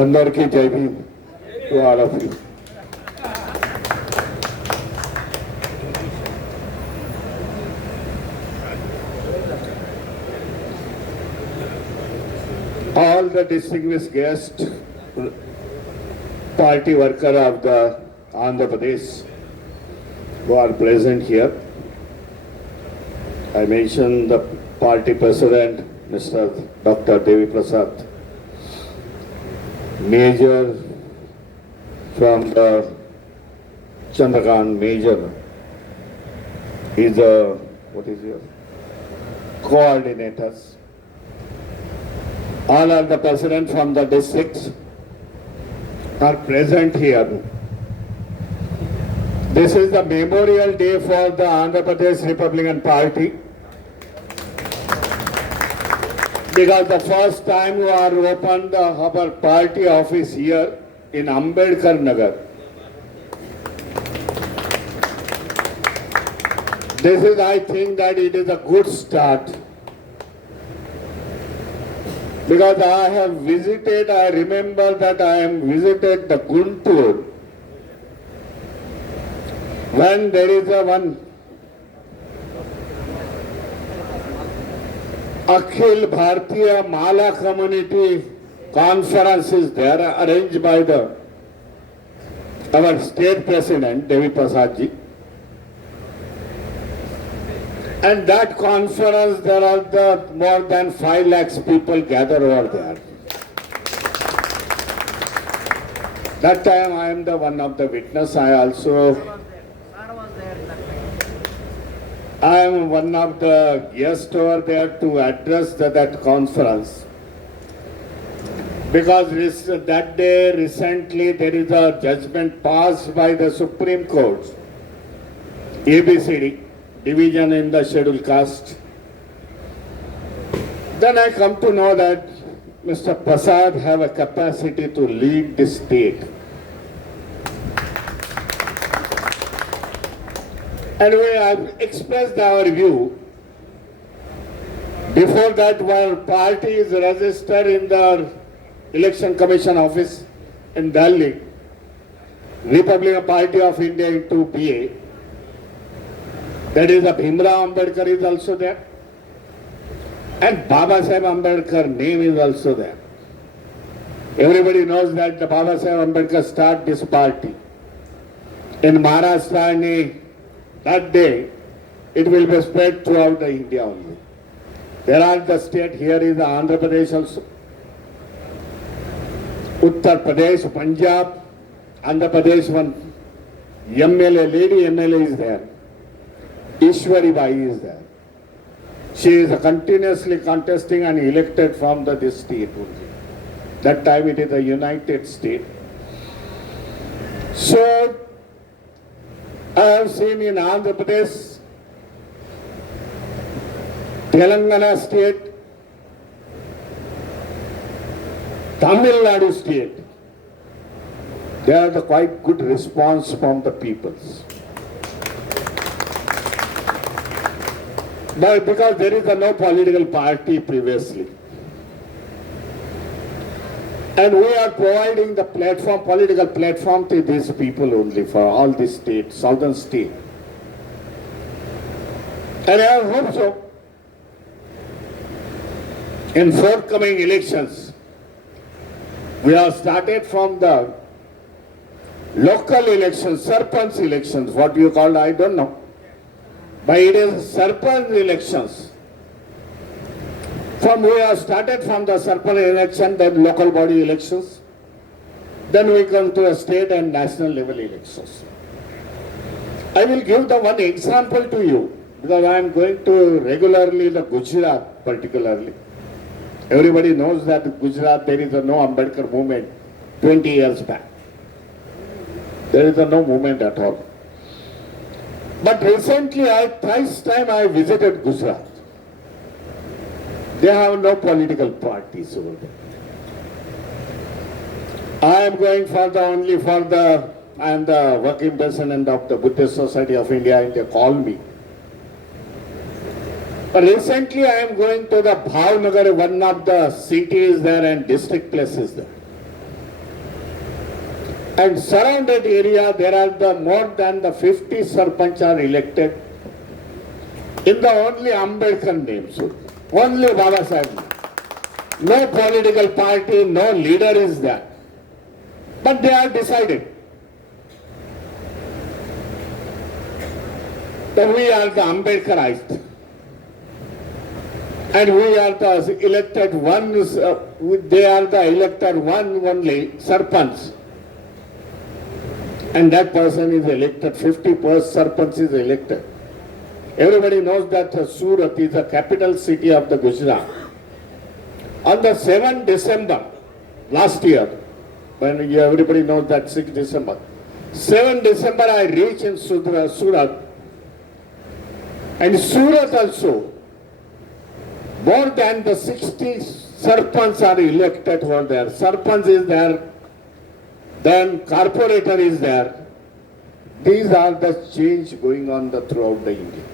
అందరికీ జై Bhim to all of you. All the distinguished guests, party worker of the Andhra Pradesh who are present here. I mentioned the party president, Mr. Dr. Devi Prasad, Major from the Chandrakant Major is the, what is your coordinators. All are the president from the districts are present here. This is the memorial day for the Andhra Pradesh Republican Party, because the first time we are opened our party office here in Ambedkar Nagar. This is, I think that it is a good start, because I have visited, I remember that I have visited the Guntur when there is a one Akhil Bharatiya Mala Community Conference is there, arranged by our state president Devi Prasad ji. And that conference, there are more than 5 lakhs people gather over there. That time I am the one of the witness. I am one of the guests over there to address that conference. Because that day recently there is a judgment passed by the Supreme Court, ABCD, division in the scheduled caste. Then I come to know that Mr. Prasad have a capacity to lead the state. And we have expressed our view. Before that, our party is registered in the Election Commission office in Delhi, Republican Party of India into PA. That is, the Bhimrao Ambedkar is also there, and Baba Saheb Ambedkar name is also there. Everybody knows that the Baba Saheb Ambedkar started this party in Maharashtra, and that day it will be spread throughout the India only. There are the state, here is the Andhra Pradesh also, Uttar Pradesh, Punjab, Andhra Pradesh, one MLA, lady MLA is there. Ishwari Bai is there. She is continuously contesting and elected from this state only. That time it is a united state. So I have seen in Andhra Pradesh, Telangana state, Tamil Nadu state, there are the quite good response from the peoples. But because there is no political party previously. And we are providing the platform, political platform to these people only for all these states, southern state. And I hope so. In forthcoming elections, we have started from the local elections, Sarpanch elections, what you call, I don't know. But it is Sarpanch elections. We have started from the Sarpanch election, then local body elections. Then we come to a state and national level elections. I will give the one example to you, because I am going to regularly the Gujarat particularly. Everybody knows that Gujarat, there is no Ambedkar movement 20 years back. There is no movement at all. But recently, thrice time I visited Gujarat. They have no political parties over there. I am going only for the I am the working president of the Buddhist Society of India, and they call me. But recently I am going to the Bhavnagar, one of the cities there and district places there. And surrounded area, there are the more than the 50 sarpanch are elected in the only Ambedkar names, only Baba Sahib. No political party, no leader is there. But they are decided that we are the Ambedkarites. And we are the elected ones, they are the elected one only, Sarpanch. And that person is elected, 50% Sarpanch is elected. Everybody knows that Surat is the capital city of the Gujarat. On the 7th December last year, when everybody knows that 6th December, 7th December I reached in Surat. And Surat also, more than the 60 Sarpanch are elected over there. Sarpanch is there, then corporator is there. These are the change going on throughout the India.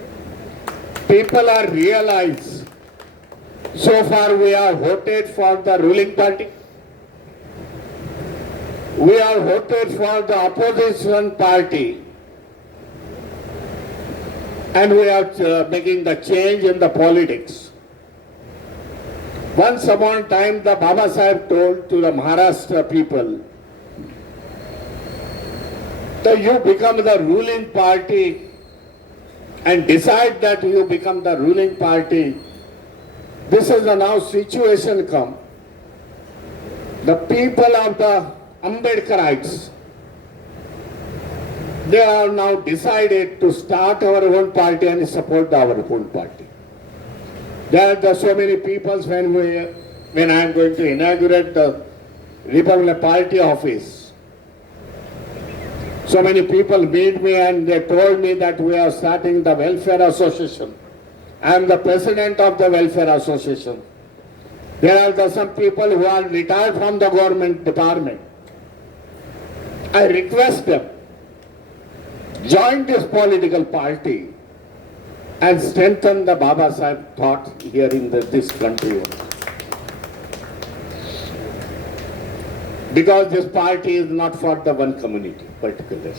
People are realized, so far we are voted for the ruling party. We are voted for the opposition party. And we are making the change in the politics. Once upon a time, the Baba Sahib told to the Maharashtra people that you become the ruling party and decide that you become the ruling party. This is the now situation come. The people of the Ambedkarites, they are now decided to start our own party and support our own party. There are so many people when I am going to inaugurate the Republic Party office. So many people meet me and they told me that we are starting the Welfare Association. I am the president of the Welfare Association. There are some people who are retired from the government department. I request them, join this political party and strengthen the Baba Sahib thought here in this country. Because this party is not for the one community particularly.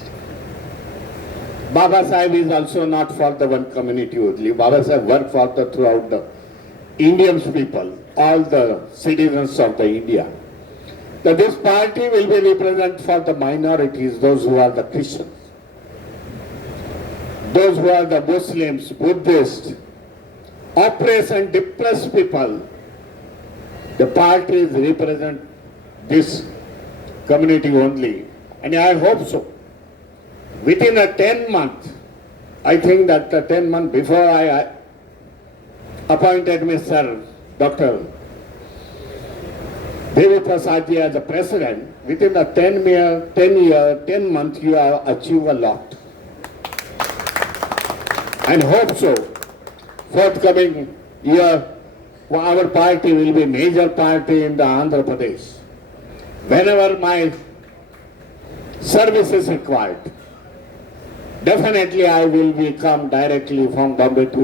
Baba Sahib is also not for the one community only. Baba Sahib work for throughout the Indian people, all the citizens of the India. That this party will be represent for the minorities, those who are the Christians, those who are the Muslims, Buddhists, oppressed and depressed people. The parties represent this community only. And I hope so. Within a 10 month, I think that the 10 months before I appointed Mr. Dr. Devi Prasad ji as the president, within a 10 months you have achieved a lot. And hope so, forthcoming year, our party will be major party in the Andhra Pradesh. Whenever my service is required, definitely I will come directly from Bombay to